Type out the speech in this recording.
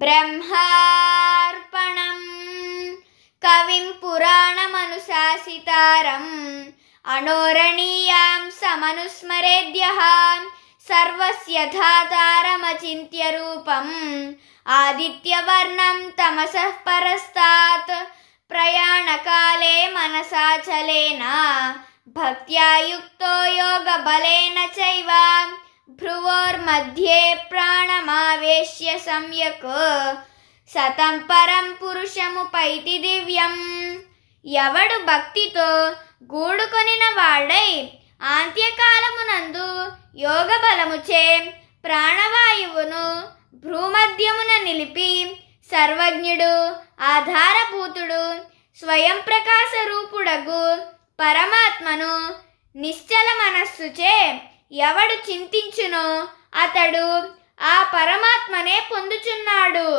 బ్రహ్మార్పణం. కవిం పురాణమనుశాసితారం అనోరణీయాం సమనుస్మరేద్యః సర్వస్య ధాతారమచింత్య రూపం ఆదిత్యవర్ణం తమసః పరస్తాత్ ప్రయాణకాలే మనసాచలేన భక్త్యా యుక్తో యోగబలేన చైవ భ్రువోర్मध्ये ప్రాణమావేశ్య సమ్యక్ సతం పరం పురుషముపైతి దివ్యం. ఎవడు భక్తితో గూడుకొనిన వాడై ఆంత్యకాలమునందు యోగ బలముచే ప్రాణవాయువును భ్రూమధ్యమున నిలిపి సర్వజ్ఞుడు ఆధారభూతుడు స్వయం ప్రకాశ రూపుడగు పరమాత్మను నిశ్చల మనస్సుచే ఎవడు చింతించునో అతడు ఆ పరమాత్మనే పొందుచున్నాడు.